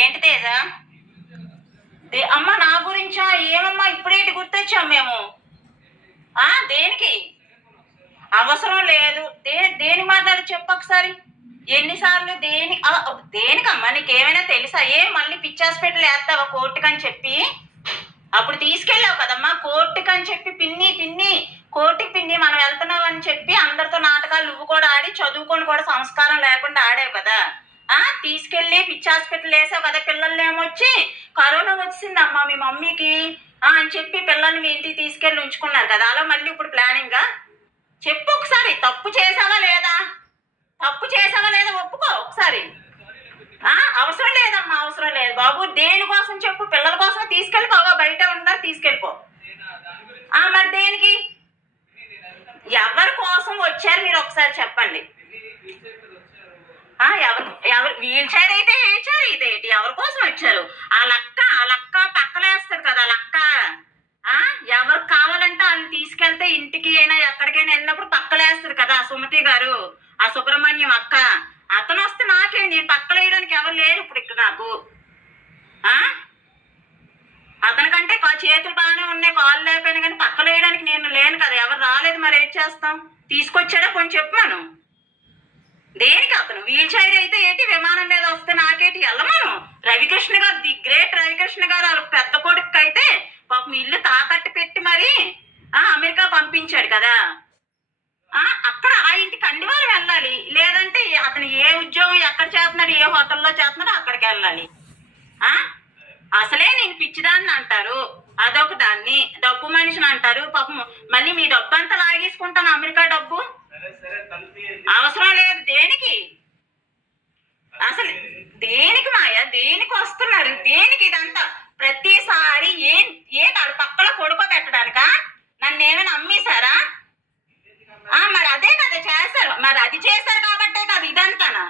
ఏంటి తేజ? అమ్మ నా గురించా? ఏమమ్మా ఇప్పుడేంటి గుర్తొచ్చాం మేము? దేనికి? అవసరం లేదు. దేని మాట్లాడి చెప్పు ఒకసారి. ఎన్నిసార్లు దేనికమ్మా? నీకేమైనా తెలుసా? మళ్ళీ పిచ్చి హాస్పిటల్ వేస్తావా కోర్టుకని చెప్పి? అప్పుడు తీసుకెళ్ళావు కదమ్మా కోర్టుకని చెప్పి, పిన్ని పిన్ని కోర్టుకి పిన్ని మనం వెళ్తున్నాం అని చెప్పి అందరితో నాటకాలు నువ్వు కూడా ఆడి చదువుకొని కూడా సంస్కారం లేకుండా ఆడావు కదా. తీసుకెళ్ళి పిచ్చి హాస్పిటల్ వేసావు కదా. పిల్లల్ని ఏమొచ్చి కరోనా వచ్చిందమ్మా మీ మమ్మీకి అని చెప్పి పిల్లల్ని మీ ఇంటికి తీసుకెళ్ళి ఉంచుకున్నారు కదా. అలా మళ్ళీ ఇప్పుడు ప్లానింగా? చెప్పు ఒకసారి. తప్పు చేసావా లేదా? తప్పు చేసావా లేదా ఒప్పుకో ఒకసారి. అవసరం లేదమ్మా, అవసరం లేదు బాబు. దేనికోసం చెప్పు? పిల్లల కోసం తీసుకెళ్ళిపోవా? బయట ఉందా తీసుకెళ్ళిపో. మరి దేనికి? ఎవరి కోసం వచ్చారు మీరు ఒకసారి చెప్పండి. ఎవరు వీల్ చైర్ అయితే ఏ చైర్ అయితే ఏంటి? ఎవరి కోసం వచ్చారు? ఆ లక్క పక్కలేస్తారు కదా. లక్క ఎవరు కావాలంటే వాళ్ళు తీసుకెళ్తే ఇంటికి అయినా ఎక్కడికైనా వెళ్ళినప్పుడు పక్కలేస్తారు కదా. సుమతి గారు, ఆ సుబ్రహ్మణ్యం అక్క, అతను వస్తే నాకే, నేను పక్కలేయడానికి ఎవరు లేరు ఇప్పుడు ఇక్కడ నాకు. అతనికంటే చేతులు బాగానే ఉన్నాయి, కాళ్ళు లేకపోయినా కానీ పక్కలు వేయడానికి నేను లేను కదా. ఎవరు రాలేదు, మరి ఏం చేస్తాం? తీసుకొచ్చాడా కొంచెం చెప్పు మనం. దేనికి? అతను వీల్ చైర్ అయితే ఏంటి? విమానం మీద వస్తే నాకేటి? వెళ్ళమను. రవికృష్ణ గారు, ది గ్రేట్ రవికృష్ణ గారు వాళ్ళ పెద్ద కొడుకు అయితే పాపం ఇల్లు తాకట్టు పెట్టి మరి అమెరికా పంపించాడు కదా. అక్కడ ఆ ఇంటికి అన్నివారు వెళ్ళాలి. లేదంటే అతను ఏ ఉద్యోగం ఎక్కడ చేస్తున్నాడు, ఏ హోటల్లో చేస్తున్నాడో అక్కడికి వెళ్ళాలి. అసలే నేను పిచ్చిదాన్ని అంటారు, అదొక దాన్ని డబ్బు మనిషిని అంటారు. పాపం మళ్ళీ మీ డబ్బు అంతా లాగేసుకుంటాను. అమెరికా డబ్బు అవసరం లేదు. దేనికి అసలు? దేనికి మాయా? దేనికి వస్తున్నారు? దేనికి ఇదంతా? ప్రతిసారి ఏంటి పక్కలో పడుకోబెట్టడానికా? నన్ను ఏమైనా అమ్మేశారా? మరి అదే కదా చేస్తారు. మరి అది చేశారు కాబట్టే కదా ఇదంతానా.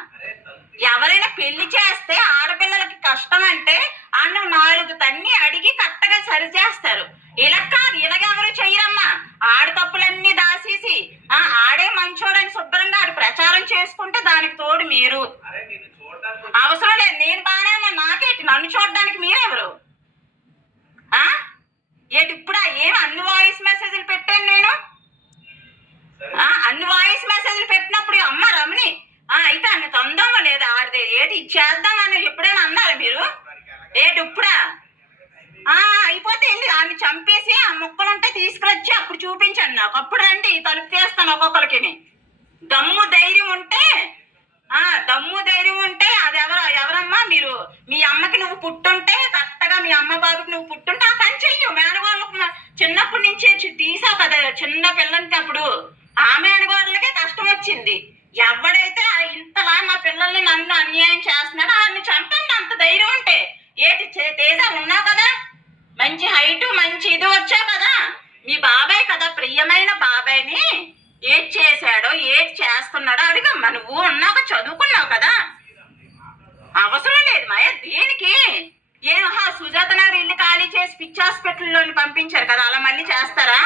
ఎవరైనా పెళ్లి చేస్తే ఆడపిల్లలకి కష్టం అంటే అన్నం 4 తన్ని అడిగి కరెక్ట్గా సరి చేస్తారు. ఇలా కాదు, ఇలాగెవరు చెయ్యరమ్మా. ఆడ తప్పులన్నీ దాసేసి ఆడే మంచోడని శుభ్రంగా ఆడు ప్రచారం చేసుకుంటే దానికి తోడు మీరు. అవసరం లేదు. నేను బాగానే ఉన్నా, నాకేంటి? నన్ను చూడడానికి మీరెవరు? ఏంటి ఇప్పుడు అన్ని వాయిస్ మెసేజ్లు పెట్టాను నేను? అన్ని వాయిస్ మెసేజ్లు పెట్టినప్పుడు అమ్మ రమణి అయితే అన్ని తొందరగా లేదా ఆడితే ఏంటి చేద్దాం అని ఎప్పుడైనా అన్నారా మీరు? ఏంటి ఇప్పుడా? అయిపోతే వెళ్ళి ఆమె చంపేసి ఆ ముక్కలుంటే తీసుకురొచ్చి అప్పుడు చూపించండి నాకు. అప్పుడు రండి, తలుపు తీస్తాను ఒక్కొక్కరికి. దమ్ము ధైర్యం ఉంటే అది ఎవరమ్మా మీరు? మీ అమ్మకి నువ్వు పుట్టుంటే కరెక్ట్గా మీ అమ్మ బాబుకి నువ్వు పుట్టుంటే ఆ పని చెయ్యు. మేనగోళ్ళకు చిన్నప్పటి నుంచే తీసావు కదా చిన్న పిల్లలకి. అప్పుడు ఆ మేనగోళ్ళకే కష్టం వచ్చింది. ఎవడైతే ఇంతలా మా పిల్లల్ని నన్ను అన్యాయం చేస్తున్నాడో ఆయన్ని చంపండి. అంత ధైర్యం ఉంటే ఏంటి? తేజ ఉన్నావు కదా, మంచి హైటు మంచి ఇది వచ్చావు కదా. మీ బాబాయ్ కదా, ప్రియమైన బాబాయ్ని ఏది చేశాడో ఏది చేస్తున్నాడో అడిగమ్మా. నువ్వు ఉన్నాక చదువుకున్నావు కదా. అవసరం లేదు మాయ. దేనికి? సుజాత నగర్ ఇల్లు ఖాళీ చేసి పిచ్చి హాస్పిటల్లోని పంపించారు కదా, అలా మళ్ళీ చేస్తారా?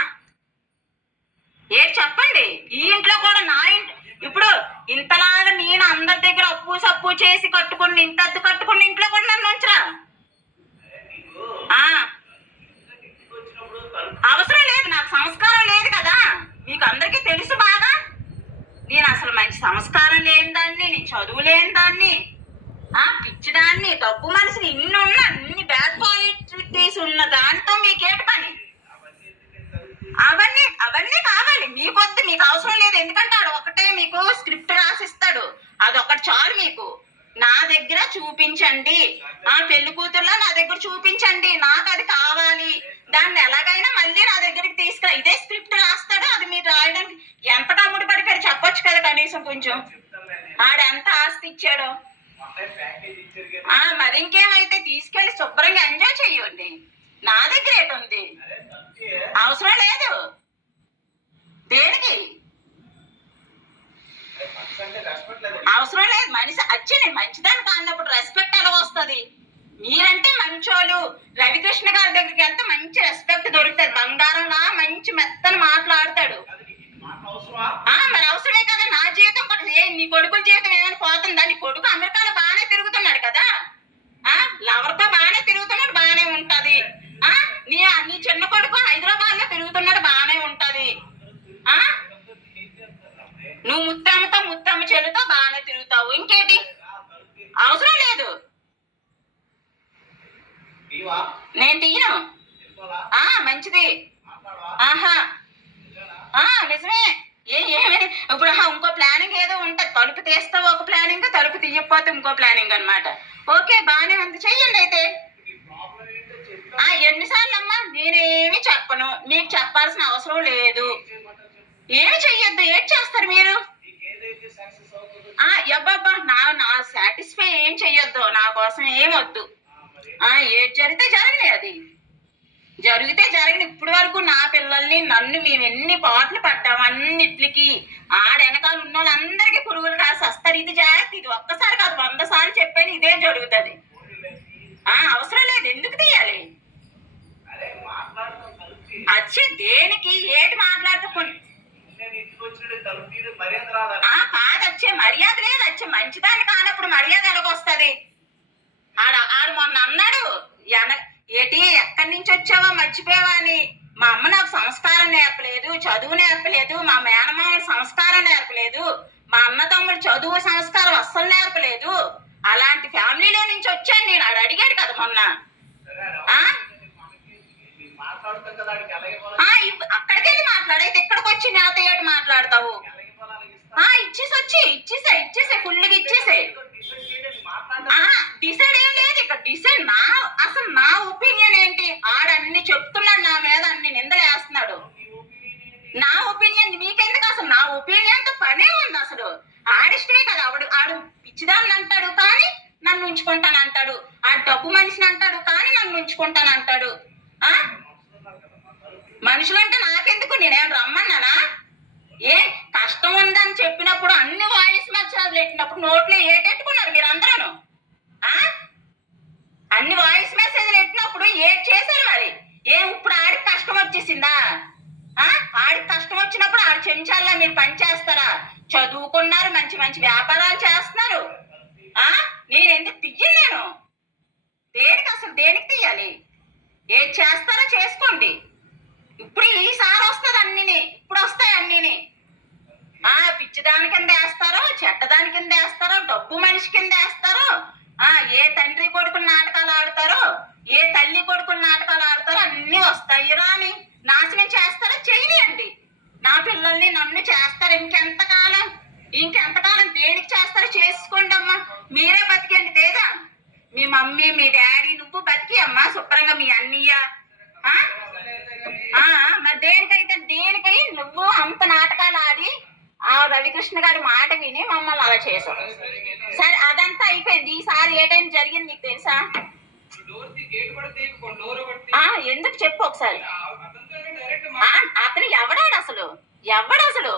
ఏంటి చెప్పండి. ఈ ఇంట్లో కూడా నా ఇంట్లో ఇప్పుడు ఇంతలాగా నేను అందరి దగ్గర అప్పు సప్పు చేసి కట్టుకుని ఇంత అద్దు కట్టుకుని ఇంట్లో కూడా నన్ను ఉంచరా? అవసరం లేదు. నాకు సంస్కారం లేదు కదా. మీకు అందరికీ తెలుసు బాగా. నేను అసలు మంచి సంస్కారం లేని దాన్ని, నేను చదువు లేని దాన్ని, పిచ్చిదాన్ని, డబ్బు మనిషిని, అన్ని బ్యాడ్ క్వాలిటీస్ ఉన్న దాంతో మీకేటి పని? అవన్నీ కావాలి మీకొద్దు. మీకు అవసరం లేదు. ఎందుకంటే ఆడు ఒకటే మీకు స్క్రిప్ట్ రాసిస్తాడు, అదొకటి చాలు మీకు. నా దగ్గర చూపించండి, పెళ్లి కూతురులో నా దగ్గర చూపించండి, నాకు అది కావాలి. దాన్ని ఎలాగైనా మళ్ళీ నా దగ్గరికి తీసుకురా. ఇదే స్క్రిప్ట్ రాస్తాడు, అది మీరు రాయడానికి ఎంత కమ్ముడు పడిపోయారు చెప్పొచ్చు కదా కనీసం కొంచెం. ఆడెంత ఆస్తి ఇచ్చాడో. మరి ఇంకేమైతే తీసుకెళ్ళి శుభ్రంగా ఎంజాయ్ చెయ్యండి. నా దగ్గర ఏటుంది? అవసరం లేదు. దేనికి? అవసరం లేదు. మనిషి వచ్చి నేను మంచిదాన్ని కానప్పుడు రెస్పెక్ట్ ఎలా వస్తుంది? మీరంటే మంచోళ్ళు. రవికృష్ణ గారి దగ్గరికి వెళ్తే మంచి రెస్పెక్ట్ దొరుకుతుంది. బంగారంలా మంచి మెత్తని మాట్లాడతాడు. మరి అవసరమే కదా. నా జీవితం నీ కొడుకుల జీవితం ఏమైనా పోతుందా? నీ కొడుకు అమెరికాలో బాగానే తిరుగుతున్నాడు కదా. ఇంకేటి అవసరం లేదు. నేను తీయను. మంచిది. ఆహా నిజమే. ఏమని ఇప్పుడు ఇంకో ప్లానింగ్ ఏదో ఉంటుంది. తలుపు తీస్తావు ఒక ప్లానింగ్, తలుపు తీయకపోతే ఇంకో ప్లానింగ్ అనమాట. ఓకే బాగానే ఉంది, చెయ్యండి అయితే. ఎన్నిసార్లు అమ్మా, నేనేమి చెప్పను, మీకు చెప్పాల్సిన అవసరం లేదు. ఏమి చెయ్యొద్దు. ఏం చేస్తారు మీరు? ఎబ్బబ్బా, నా సాటిస్ఫై ఏం చెయ్యొద్దు, నా కోసం ఏం వద్దు. ఏది జరిగితే జరగలే, అది జరిగితే జరిగిన. ఇప్పటి వరకు నా పిల్లల్ని నన్ను మేము ఎన్ని పాటలు పడ్డాం అన్నిట్లకి. వెనకాల ఉన్న వాళ్ళందరికీ పురుగులు కాసి వస్తారు. ఇది జాగ్రత్త, ఇది ఒక్కసారి కాదు 100 సార్లు చెప్పాను, ఇదే జరుగుతుంది. అవసరం లేదు, ఎందుకు తీయాలి? వచ్చి దేనికి ఏటి మాట్లాడుతూ కాదు, వచ్చే మర్యాద లేదు. వచ్చే మంచిదాన్ని కానప్పుడు మర్యాద ఎలాగొస్తుంది? ఆడు మొన్న అన్నాడు, ఏటి ఎక్కడి నుంచి వచ్చావా మర్చిపోయావా అని. మా అమ్మ నాకు సంస్కారం నేర్పలేదు, చదువు నేర్పలేదు, మా మేనమామ సంస్కారం నేర్పలేదు, మా అన్న తమ్ముడు చదువు సంస్కారం అస్సలు నేర్పలేదు. అలాంటి ఫ్యామిలీలో నుంచి వచ్చాను నేను. అడిగాడు కదా మొన్న. అక్కడికెళ్ళి మాట్లాడైతే ఇక్కడికి వచ్చి నాతో ఏటి మాట్లాడతావు? ఇచ్చేసే ఫుల్గా ఇచ్చేసే. డిసైడ్ ఏం లేదు ఇక్కడ. డిసైడ్ అసలు నా ఒపీనియన్ ఏంటి? ఆడన్ని చెప్తున్నాడు, నా మీద అన్ని నిందలు వేస్తున్నాడు. నా ఒపీనియన్ మీకెందుకు? అసలు నా ఒపీనియన్ తో పనే ఉంది. అసలు ఆడిష్టమే కదా. ఆడు పిచ్చిదాన్ని అంటాడు కానీ నన్ను ఉంచుకుంటాను అంటాడు. డబ్బు మనిషిని అంటాడు కానీ నన్ను ఉంచుకుంటాను అంటాడు. మనుషులంటే నాకెందుకు? నేనేం రమ్మన్నానా? కష్టం ఉందని చెప్పినప్పుడు అన్ని వాయిస్ మెసేజ్లు పెట్టినప్పుడు నోట్లో ఏటెట్టుకున్నారు మీరు అందరూ? అన్ని వాయిస్ మెసేజ్లు పెట్టినప్పుడు ఏడ్ చేశారు మరి. ఇప్పుడు ఆడికి కష్టం వచ్చేసిందా? ఆడికి కష్టం వచ్చినప్పుడు ఆడి చెంచాల్లో మీరు పని చేస్తారా? చదువుకున్నారు, మంచి మంచి వ్యాపారాలు చేస్తున్నారు. నేను ఎందుకు తీయలేను? దేనికి అసలు? దేనికి తీయాలి? ఏది చేస్తారో చేసుకోండి. ఇప్పుడు ఈసారి వస్తుంది అన్నిని. ఇప్పుడు వస్తాయి అన్నిని. పిచ్చిదాని కింద వేస్తారో, చెడ్డదాని కింద వేస్తారో, డబ్బు మనిషి కింద వేస్తారో, ఏ తండ్రి కొడుకులు నాటకాలు ఆడతారో, ఏ తల్లి కొడుకులు నాటకాలు ఆడతారో అన్ని వస్తాయి. రాని నాశనం చేస్తారో చేయనియండి. నా పిల్లల్ని నన్ను చేస్తారు. ఇంకెంతకాలం దేనికి చేస్తారో చేసుకోండి అమ్మా. మీరే బతికేండి తేజా. మీ మమ్మీ, మీ డాడీ, నువ్వు బతికి అమ్మా శుభ్రంగా. మీ అన్నయ్య మరి దేనికై నువ్వు అంత నాటకాలు ఆడి రవికృష్ణ గారి మాట విని మమ్మల్ని అలా చేసావు. సరే అదంతా అయిపోయింది. ఈసారి ఏ టైం జరిగింది నీకు తెలుసా? ఎందుకు చెప్పు ఒకసారి. అతను ఎవడాడు?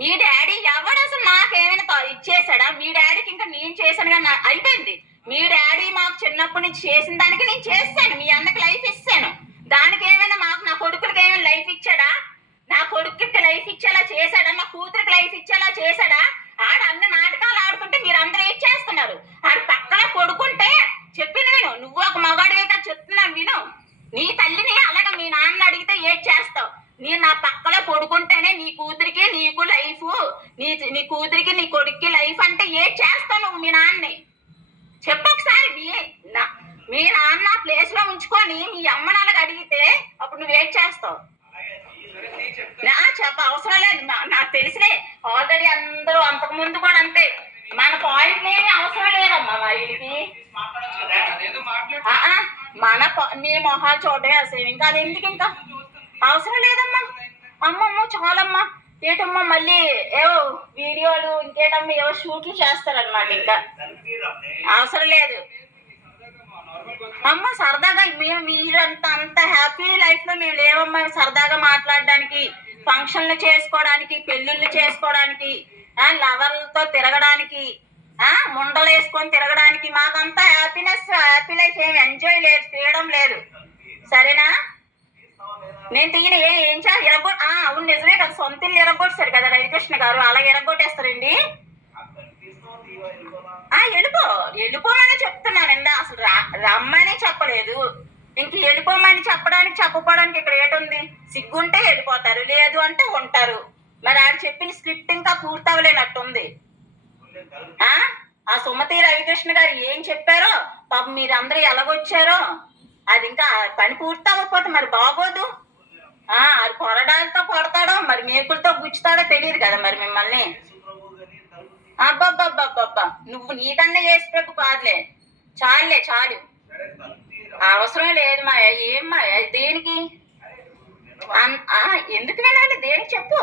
మీ డాడీ ఎవడు? అసలు నాకేమైనా ఇచ్చేసాడా? మీ డాడీకి ఇంకా నేను చేశాను కానీ అయిపోయింది. మీ డాడీ మాకు చిన్నప్పటి నుంచి చేసిన దానికి నేను చేస్తాను. మీ అన్నకి లైఫ్ ఇస్తాను. దానికి ఏమైనా మాకు నా కొడుకులకి ఏమైనా లైఫ్ ఇచ్చాడా? నా కొడుకుకి లైఫ్ ఇచ్చేలా చేశాడా? నా కూతురికి లైఫ్ ఇచ్చేలా చేశాడా? అన్న నాటకాలు ఆడుతుంటే మీరు అందరూ ఏం చేస్తున్నారు? పక్కన కొడుకుంటే చెప్పింది విను. నువ్వు ఒక మగాడిగా చెప్తున్నాను విను. నీ తల్లిని అలాగా మీ నాన్న అడిగితే ఏం చేస్తావు? నేను నా పక్కలో పడుకుంటేనే నీ కూతురికి నీకు లైఫ్, నీ కూతురికి నీ కొడుక్కి లైఫ్ అంటే ఏం చేస్తావు నువ్వు? మీ నాన్నని చెప్పు ఒకసారి. మీ నాన్న ప్లేస్ లో ఉంచుకొని మీ అమ్మని అలాగ అడిగితే అప్పుడు నువ్వేం చేస్తావు? చెప్ప అవసరం లేదు. నాకు తెలిసినే ఆల్రెడీ అందరూ అంతకు ముందు కూడా అంతే. మన పాయింట్ ఏమి అవసరం లేదమ్మా వీళ్ళకి. మీ మొహాలు చూడమే అసలు. ఇంకా అది ఎందుకు? ఇంకా అవసరం లేదమ్మా. అమ్మమ్మ చాలమ్మా. ఏటమ్మా మళ్ళీ ఏవో వీడియోలు ఇంకేటమ్మా ఏవో షూట్లు చేస్తారనమాట. ఇంకా అవసరం లేదు అమ్మ. సరదాగా మీరంత హ్యాపీ లైఫ్ లో మేము లేవమ్మా. సరదాగా మాట్లాడడానికి, ఫంక్షన్లు చేసుకోవడానికి, పెళ్ళిళ్ళు చేసుకోవడానికి, లవర్లతో తిరగడానికి, ముండలు వేసుకొని తిరగడానికి మాకంతా హ్యాపీ లైఫ్. ఏమి ఎంజాయ్ లేదు, ఫ్రీడమ్ లేదు. సరేనా? నేను తీయని ఏం చేయాలి? అవును నిజమే కదా. సొంత ఇల్లు ఎరగొట్టారు కదా రవికృష్ణ గారు. అలా ఎరగొట్టేస్తారండి. వెళ్ళిపోమని చెప్తున్నానండి. అసలు రమ్మని చెప్పలేదు. ఇంక వెళ్ళిపోమని చెప్పడానికి ఇక్కడ ఏటుంది? సిగ్గుంటే వెళ్ళిపోతారు, లేదు అంటే ఉంటారు. మరి ఆడు చెప్పిన స్క్రిప్ట్ ఇంకా పూర్తి అవ్వలేనట్టుంది. ఆ ఆ సుమతి రవికృష్ణ గారు ఏం చెప్పారో పాపం మీరందరూ ఎలాగొచ్చారో అది ఇంకా పని పూర్తి అవ్వకపోతే మరి బాగోదు. అది కొరడాలతో కొడతాడో మరి మేకులతో గుచ్చుతాడో తెలియదు కదా మరి మిమ్మల్ని. అబ్బబ్బబ్బబ్బబ్బా నువ్వు నీకన్నా చేసి ప్రభు కాదులే, చాలులే చాలు. అవసరం లేదు మాయ, ఏం మాయ దేనికి? ఎందుకు వినాలి? దేనికి చెప్పు.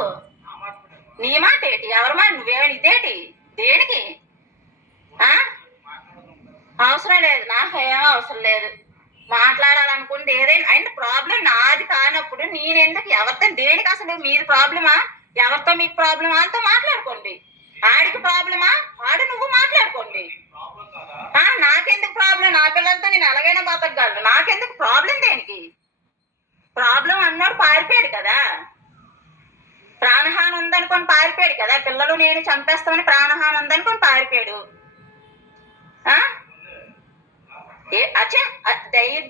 నీ మాట ఏంటి? ఎవరి మాట? నువ్వేమని ఇదేటి దేనికి? అవసరం లేదు, నాకు ఏం అవసరం లేదు. మాట్లాడాలనుకుంటే ఏదైనా అయినా ప్రాబ్లం నాది కానప్పుడు నేనెందుకు ఎవరితో దేనికి? అసలు మీది ప్రాబ్లమా? ఎవరితో మీకు ప్రాబ్లమా? అంతా మాట్లాడుకోండి. ఆడికి ప్రాబ్లమా? ఆడు నువ్వు మాట్లాడుకోండి. నాకెందుకు ప్రాబ్లం? నా పిల్లలతో నేను ఎలాగైనా బతకగలను, నాకెందుకు ప్రాబ్లం? దేనికి ప్రాబ్లం? అన్నాడు పారిపోయాడు కదా, ప్రాణహాని ఉందనుకొని పారిపోయాడు కదా, పిల్లలు నేను చంపేస్తామని ప్రాణహాని ఉందనుకొని పారిపోయాడు.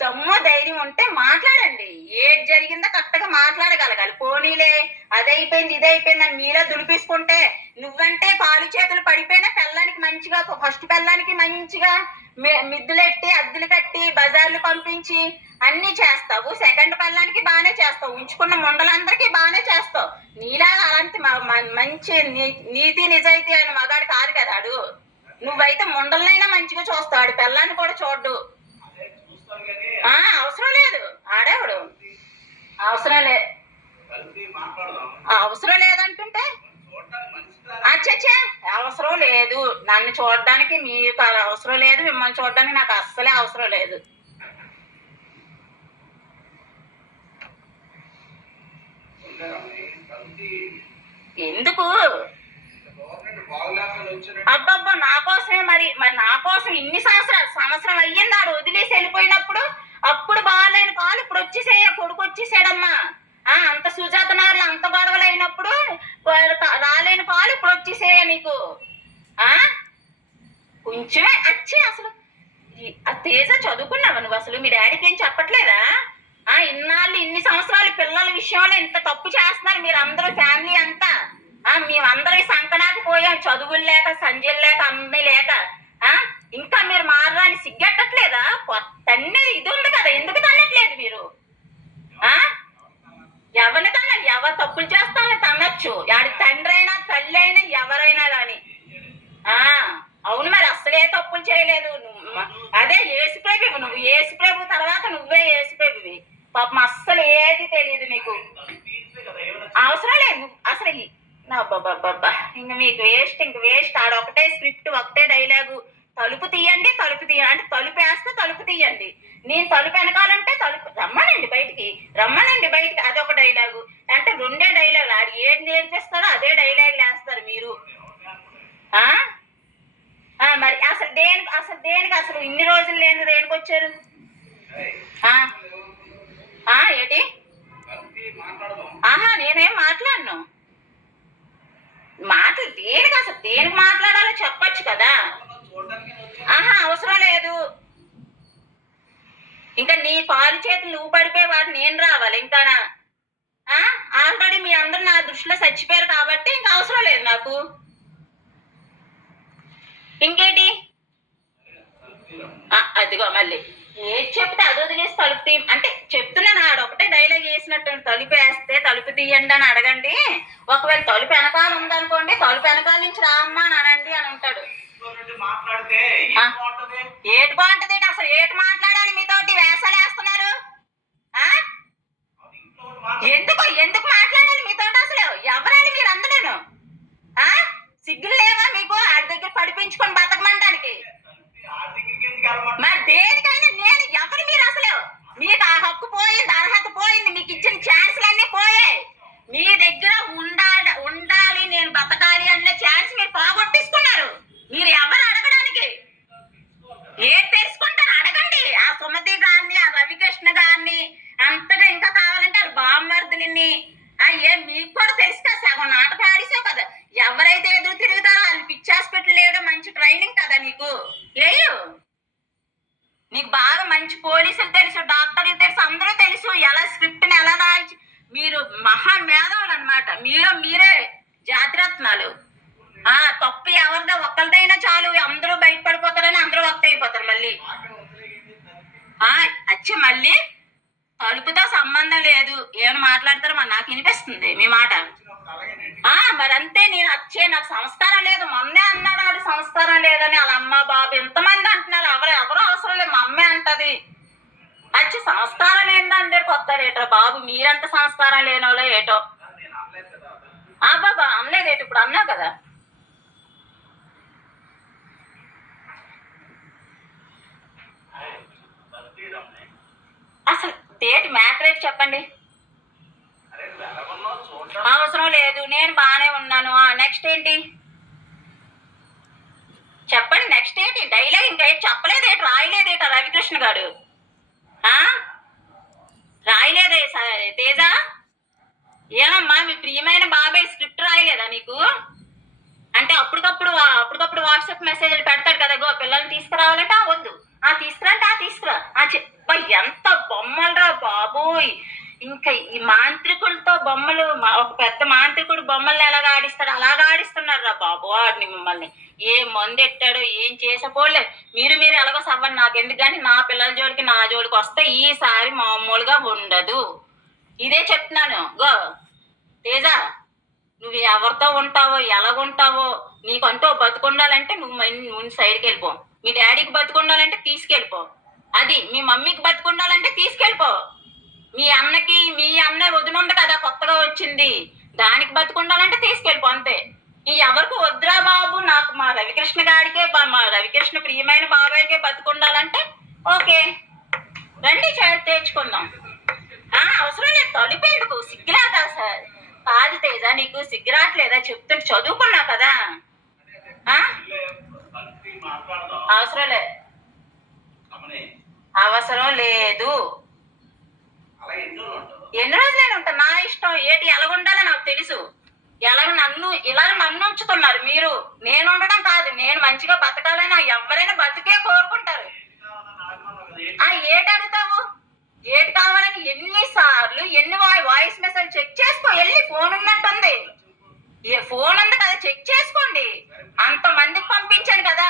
దమ్ము ధైర్యం ఉంటే మాట్లాడండి. ఏది జరిగిందో కరెక్ట్గా మాట్లాడగలగాలి. పోనీలే అదైపోయింది ఇదైపోయింది అని మీరే దులిపేసుకుంటే, నువ్వంటే కాలు చేతులు పడిపోయినా పిల్లానికి మంచిగా ఫస్ట్ పిల్లానికి మంచిగా మిద్దులెట్టి అద్దెలు కట్టి బజార్లు పంపించి అన్ని చేస్తావు. సెకండ్ పిల్లానికి బాగానే చేస్తావు, ఉంచుకున్న ముండలందరికీ బాగానే చేస్తావు. నీలాగా అలాంటి మంచి నీతి నిజాయితీ అయిన మగాడు కాదు కదా ఆడు. నువ్వైతే ముండలనైనా మంచిగా చూస్తాడు, పిల్లాన్ని కూడా చూడ్డు. అవసరం లేదు. ఆడేవాడు అవసరం లేదు, అవసరం లేదంటుంటే అచ్చచ్చా అవసరం లేదు. నన్ను చూడడానికి మీకు అవసరం లేదు, మిమ్మల్ని చూడడానికి నాకు అస్సలే అవసరం లేదు. ఎందుకు? అబ్బబ్బా నా కోసమే మరి నా కోసం ఇన్ని సంవత్సరం అయ్యింది. ఆడు వదిలేసి వెళ్ళిపోయినప్పుడు అప్పుడు బాగాలేని పాలు ఇప్పుడు వచ్చేసేయ, కొడుకు వచ్చేసాడమ్మా. అంత సుజాతనారులు అంత గొడవలు అయినప్పుడు రాలేని పాలు ఇప్పుడు వచ్చేసేయ నీకు. కొంచెమే వచ్చి అసలు తేజ చదువుకున్నావా నువ్వు? అసలు మీ డాడీకి ఏం చెప్పట్లేదా? ఇన్నాళ్ళు ఇన్ని సంవత్సరాలు పిల్లల విషయంలో ఇంత తప్పు చేస్తున్నారు మీరు అందరూ, ఫ్యామిలీ అంతా. మేమందరూ సంకనాకి పోయాం, చదువులు లేక సంజయలు లేక అన్ని లేక. ఇంకా మీరు మారని సిగ్గెట్టట్లేదా? తన్నే ఇది ఉంది కదా, ఎందుకు తన్నట్లేదు మీరు? ఎవరిని తన్నాలి? ఎవరు తప్పులు చేస్తానో తన్నచ్చు. ఆడి తండ్రి అయినా తల్లి అయినా ఎవరైనా కానీ. అవును మరి అసలే తప్పులు చేయలేదు. అదే యేసుప్రభు, నువ్వు యేసుప్రభు తర్వాత నువ్వే యేసుప్రభువి. పాపం అస్సలు ఏది తెలియదు నీకు. అవసరం లేదు అసలు. బాబ్బా ఇంక మీకు ఇంక వేస్ట్. ఆడ ఒకటే స్క్రిప్ట్, ఒకటే డైలాగు. తలుపు తీయండి, తలుపు తీయండి అంటే తలుపు వేస్తే తలుపు తీయండి. నేను తలుపు వెనకాలంటే తలుపు రమ్మనండి బయటికి, రమ్మనండి బయటికి, అదొక డైలాగు. అంటే రెండే డైలాగులు. ఆడు ఏది నేర్పిస్తారో అదే డైలాగులు వేస్తారు మీరు. మరి అసలు దేనికి అసలు ఇన్ని రోజులు లేని దేనికి వచ్చారు? ఏంటి? నేనేం మాట్లాడను. మాటలు దేనికి? అసలు దేనికి మాట్లాడాలో చెప్పచ్చు కదా. అవసరం లేదు. ఇంకా నీ కాలు చేతులు నువ్వు పడిపోయి వాడు నేను రావాలి ఇంకానా? ఆల్రెడీ మీ అందరూ నా దృష్టిలో చచ్చిపోయారు కాబట్టి ఇంకా అవసరం లేదు నాకు. ఇంకేంటి? అదిగో మళ్ళీ ఏది చెప్తే అది వదిలేసి తలుపు తీ అంటే చెప్తున్నాను. ఆడొకటే డైలాగ్ వేసినట్టు, తలుపు వేస్తే తలుపు తీయండి అని అడగండి. ఒకవేళ తలుపు వెనకాల ఉందనుకోండి, తలుపు వెనకాల నుంచి రామ్మా అని అనండి అని ఉంటాడు. ఏటి బాగుంటది? అసలు ఏటి మాట్లాడాలి మీతోటి? వేసాలు వేస్తున్నారు. ఎందుకు మాట్లాడాలి మీతోటి? అసలు ఎవరండి మీరు అందరూ? సిగ్గులు లేవా మీకు? ఆడి దగ్గర పడిపించుకొని బతకమంటానికి. మరి దేనికైనా నేను ఎవరు మీరు? అసలు మీకు ఆ హక్కు పోయింది, అర్హత పోయింది, మీకు ఇచ్చిన ఛాన్స్లన్నీ పోయాయి. మీ దగ్గర ఉండాలి నేను బతకాలి అన్న ఛాన్స్ మీరు పోగొట్టేసుకున్నారు. మీరు ఎవరు అడగడానికి? ఏం తెలుసుకుంటారు? అడగండి ఆ సుమతి గారిని, ఆ రవికృష్ణ గారిని. అంతగా ఇంకా కావాలంటే వాళ్ళు బామ్మర్దుని. మీకు కూడా తెలుసు కదా, సగం నాటకం ఆడిసావు కదా. ఎవరైతే ఎదురు తిరుగుతారో వాళ్ళు పిచ్చి హాస్పిటల్ వేయడం మంచి ట్రైనింగ్ కదా నీకు. నీకు బాగా మంచి పోలీసులు తెలుసు, డాక్టర్లు తెలుసు, అందరూ తెలుసు ఎలా స్క్రిప్ట్ని ఎలా రాయించి. మీరు మహా మేధావులు అనమాట. మీరే జాతిరత్నాలు. ఆ తప్పు ఎవరిదో ఒక్కరిదైనా చాలు, అందరూ బయటపడిపోతారని అందరూ ఒకటి అయిపోతారు మళ్ళీ. అచ్చి మళ్ళీ తలుపుతో సంబంధం లేదు, ఏమైనా మాట్లాడతారో మరి నాకు వినిపిస్తుంది మీ మాట. మరి అంతే, నేను వచ్చే నాకు సంస్కారం లేదు. మొన్నే అన్నాడు వాడు సంస్కారం లేదని, వాళ్ళ అమ్మ బాబు ఎంతమంది అంటున్నారు. ఎవరు అవసరం లేదు, మా అమ్మే అంటది. వచ్చి సంస్కారం లేని అందరికి వస్తారు ఏటో బాబు, మీరెంత సంస్కారం లేనోలో ఏటో. బాబా అనలేదు ఏటో, ఇప్పుడు అన్నావు కదా. అసలు డేట్ మ్యాటర్ రేట్ చెప్పండి. అవసరం లేదు, నేను బాగానే ఉన్నాను. నెక్స్ట్ ఏంటి చెప్పండి, నెక్స్ట్ ఏంటి డైలాగ్? ఇంకా ఏంటి చెప్పలేదేటి, రాయలేదేట రవికృష్ణ గారు? రాయలేదే తేజ? ఏమమ్మా మీ ప్రియమైన బాబాయ్ స్క్రిప్ట్ రాయలేదా నీకు? అంటే అప్పటికప్పుడు వాట్సాప్ మెసేజ్లు పెడతాడు కదా, గో పిల్లల్ని తీసుకురావాలంటే వద్దు, తీసుకురంటే తీసుకురా. ఎంత బొమ్మలరా బాబోయ్. ఇంకా ఈ మాంత్రికులతో బొమ్మలు, ఒక పెద్ద మాంత్రికుడు బొమ్మల్ని ఎలాగ ఆడిస్తాడు అలాగా ఆడిస్తున్నారు రా బాబు వాడిని. మిమ్మల్ని ఏం మందు ఎట్టాడో ఏం చేసపోలే. మీరు ఎలాగో సవ్వండి, నాకు ఎందుకు. కానీ నా పిల్లల జోడికి నా జోడికి వస్తే ఈసారి మామూలుగా ఉండదు. ఇదే చెప్తున్నాను. గో తేజ, నువ్వు ఎవరితో ఉంటావో ఎలాగుంటావో, నీకంటూ బతుకుండాలంటే నువ్వు సైడ్కి వెళ్ళిపో. మీ డాడీకి బతుకుండాలంటే తీసుకెళ్ళిపో. అది మీ మమ్మీకి బతుకుండాలంటే తీసుకెళ్ళిపో. మీ అన్న వదినుంది కదా కొత్తగా వచ్చింది, దానికి బతుకుండాలంటే తీసుకెళ్ళిపో అంతే. ఎవరికి వద్దురా బాబు, నాకు మా రవికృష్ణ గాడికే, మా రవికృష్ణ ప్రియమైన బాబాయ్కే బతుకుండాలంటే ఓకే రండి తెచ్చుకుందాం. అవసరం లేదు, తలుపేందుకు సిగ్గురాదా సార్? కాదు తేజ, నీకు సిగ్గురాట్లేదా? చెప్తుంటే చదువుకున్నావు కదా. అవసరం లేదు, అవసరం లేదు. ఎన్ని రోజులు నేను ఉంటా, నా ఇష్టం. ఏటి ఎలాగుండాలో నాకు తెలుసు. నన్ను ఉంచుతున్నారు మీరు, నేను ఉండడం కాదు. నేను మంచిగా బతకాలని ఎవరైనా బతికే కోరుకుంటారు. ఏటి అడుగుతావు? ఏటి కావాలని ఎన్నిసార్లు ఎన్ని వాయిస్ మెసేజ్ చెక్ చేసుకో. వెళ్ళి ఫోన్ ఉన్నట్టుంది, ఫోన్ ఉంది కదా, చెక్ చేసుకోండి. అంతమందికి పంపించాను కదా.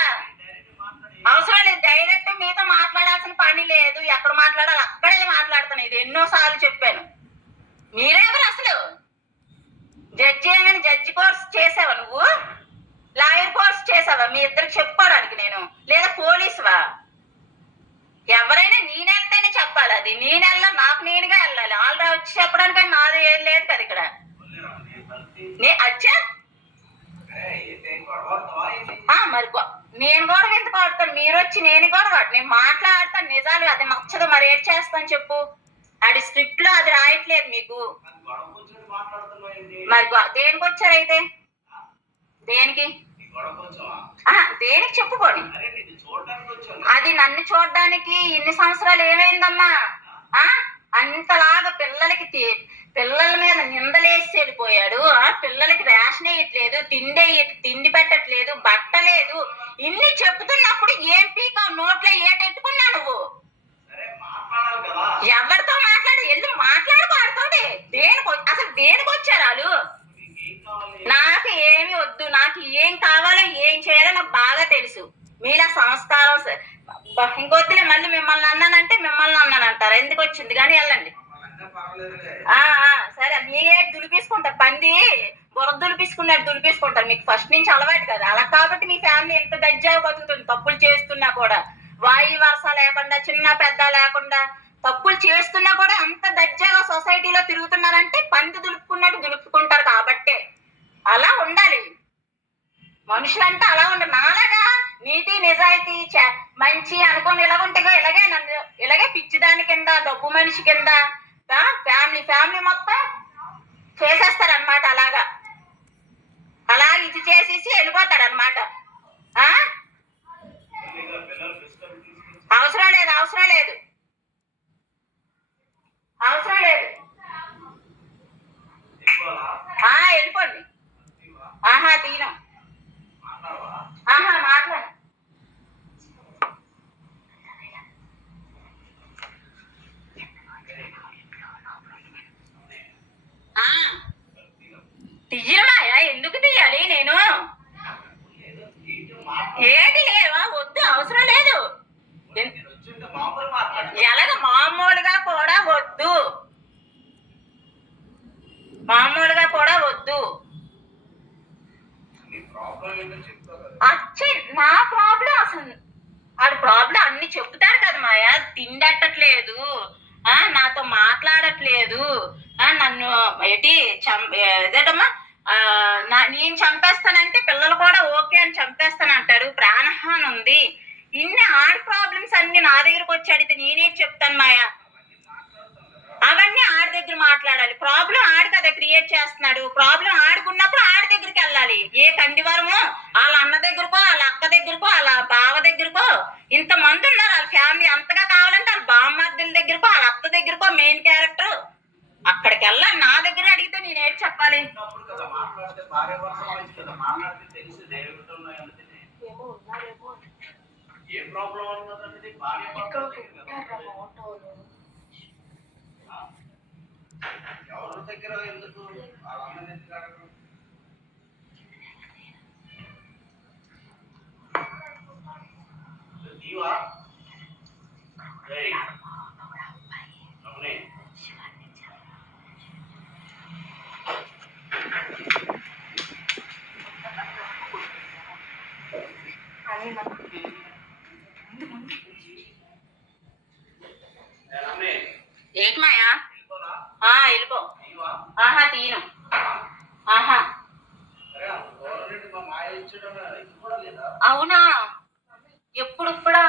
అవసరం లేదు, డైరెక్ట్ మీతో మాట్లాడాల్సిన పని లేదు. ఎక్కడ మాట్లాడాలి అక్కడే మాట్లాడుతాను. ఇది ఎన్నోసార్లు చెప్పాను. మీరెవరు అసలు? జడ్జి అని జడ్జి కోర్స్ చేసావా నువ్వు? లాయర్ కోర్స్ చేసావా మీ ఇద్దరికి చెప్పుకోవడానికి? నేను లేదా పోలీసువా? ఎవరైనా నేనెళ్తేనే చెప్పాలి. అది నేనెళ్ళ, నాకు నేనుగా వెళ్ళాలి. ఆల్రెడీ వచ్చి చెప్పడానికి నాది ఏం లేదు కదా ఇక్కడ. అచ్చా మరి నేను కూడా ఎందుకు ఆడతాను? మీరు వచ్చి నేను కూడా నేను మాట్లాడతాను నిజాలు. అది నచ్చదు, మరి ఏం చేస్తాను చెప్పు? అది స్క్రిప్ట్ లో అది రాయట్లేదు మీకు. మరి దేనికి వచ్చారు అయితే? దేనికి దేనికి చెప్పుకోండి. అది నన్ను చూడడానికి ఇన్ని సంవత్సరాలు ఏమైందమ్మా? అంతలాగా పిల్లల మీద నిందలేసి వెళ్ళిపోయాడు. పిల్లలకి రేషన్ వేయట్లేదు, తిండి పెట్టట్లేదు, బట్టలేదు. ఇన్ని చెప్తున్నప్పుడు ఏం పీకా నోట్లో ఏటెట్టుకున్నా నువ్వు? ఎవరితో మాట్లాడు? వెళ్ళి మాట్లాడుకోడుతోటి. అసలు దేనికి వచ్చారు వాళ్ళు? నాకు ఏమి వద్దు, నాకు ఏం కావాలో ఏం చేయాలో నాకు బాగా తెలుసు. మీలా సంస్కారం ఇంకొద్దులే. మళ్ళీ మిమ్మల్ని అన్నానంటే మిమ్మల్ని అన్నానంటారు. ఎందుకు వచ్చింది కానీ వెళ్ళండి. సరే, మీరే దులిపేసుకుంటారు. పంది బుర్ర దులిపేసుకుంటారు. మీకు ఫస్ట్ నుంచి అలవాటు కదా అలా. కాబట్టి మీ ఫ్యామిలీ ఎంత దజ్జాగా బతుకుతుంది. తప్పులు చేస్తున్నా కూడా, వాయి వరస లేకుండా, చిన్న పెద్ద లేకుండా తప్పులు చేస్తున్నా కూడా అంత దజ్జాగా సొసైటీలో తిరుగుతున్నారంటే పంది దులుపుకున్నట్టు దులుపుకుంటారు. కాబట్టే అలా ఉండాలి. మనుషులంటే అలా ఉండాలి. నాలాగా నీతి నిజాయితీ మంచి అనుకోని ఇలాగుంటే ఇలాగే పిచ్చిదాని కింద, డబ్బు మనిషి కింద ఫ్యామిలీ మొత్తం చేసేస్తారనమాట. అలా ఇది చేసేసి వెళ్ళిపోతారనమాట. అవసరం లేదు, అవసరం లేదు, అవసరం లేదు. వెళ్ళిపోండి. తీను. మాట్లాడు. తీయమాయా? ఎందుకు తీయాలి నేను? వద్దు, అవసరం లేదు. ఎలాగ మామూలుగా కూడా వద్దు, మామూలుగా కూడా వద్దు. అచ్చే నా ప్రాబ్లం అసలు ఆడి ప్రాబ్లం అన్ని చెప్తాడు కదా మాయా. తిండట్టట్లేదు, నాతో మాట్లాడట్లేదు, నన్ను ఏదేటమ్మా నేను చంపేస్తానంటే పిల్లలు కూడా ఓకే అని చంపేస్తానంటాడు. ప్రాణహాని ఉంది. ఇన్ని ఆడి ప్రాబ్లమ్స్ అన్ని నా దగ్గరకు వచ్చి అడిగితే నేనే చెప్తాను మాయా. అవన్నీ ఆడి దగ్గర మాట్లాడాలి. ప్రాబ్లం ఆడి కదా క్రియేట్ చేస్తున్నాడు. ప్రాబ్లం ఆడుకున్నప్పుడు ఆడి దగ్గరికి వెళ్ళాలి. ఏ కండివారమో వాళ్ళ అన్న దగ్గరకో, వాళ్ళ అక్క దగ్గరకో, వాళ్ళ బావ దగ్గరకో, ఇంతమంది ఉన్నారు వాళ్ళ ఫ్యామిలీ. అంతగా కావాలంటే వాళ్ళ బామ్మర్దుల దగ్గరకో, వాళ్ళ అత్త దగ్గరకో మెయిన్ క్యారెక్టర్ అక్కడికి వెళ్ళాలి. నా దగ్గర అడిగితే నేను ఏం చెప్పాలి? ఎవరి దగ్గర ఎందుకు నీవా ఏంటి మాయా? వెళ్ళిపో. తీను. అవునా? ఇప్పుడా?